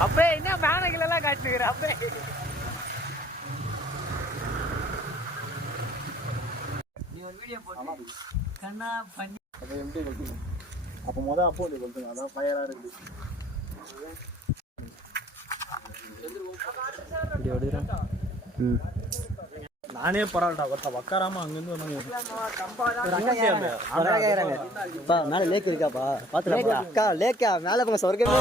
அப்படியே என்ன பேனகில் எல்லாம் காட்டுகிற அப்படியே நீ ஒரு வீடியோ போட்டு கண்ணா பண்ணி அப்போ எப்படி கொளுத்துங்க அப்போ மொதல் அப்போ வந்து கொளுத்துங்க அதான் ஃபயராக இருக்குது நானே பரவாயில்லடா ஒருத்த உக்காராம அங்கிருந்து மேல லேக் இருக்காப்பா பாத்துக்கா அக்கா லேக்கா மேல போங்க சொர்க்கமே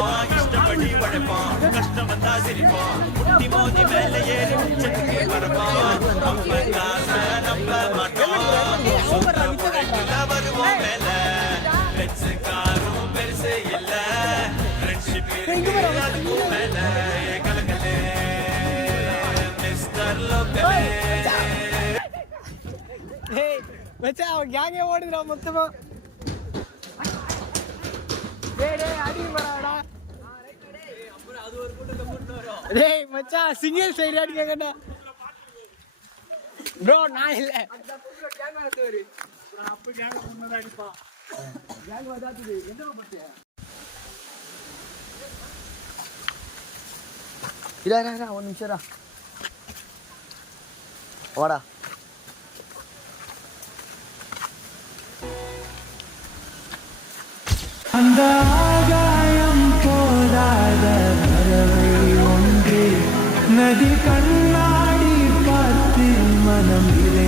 மச்சான் அவன் கேங்கே ஓடுதுடா மொத்தமா அடி போறாடா டேய் மச்சான் சிங்கிள் சைடு அடி கேக்கடா ப்ரோ நான் இல்ல அப்ப கேங்க முன்னதா அடிப்பா கேங்க வதாது என்ன பண்ற இல்ல ஒரு நிமிஷம்டா வாடா அந்த ஆகாயம் போதாத பறவை ஒன்று நதி கண்ணாடி பார்த்து மனம் இறை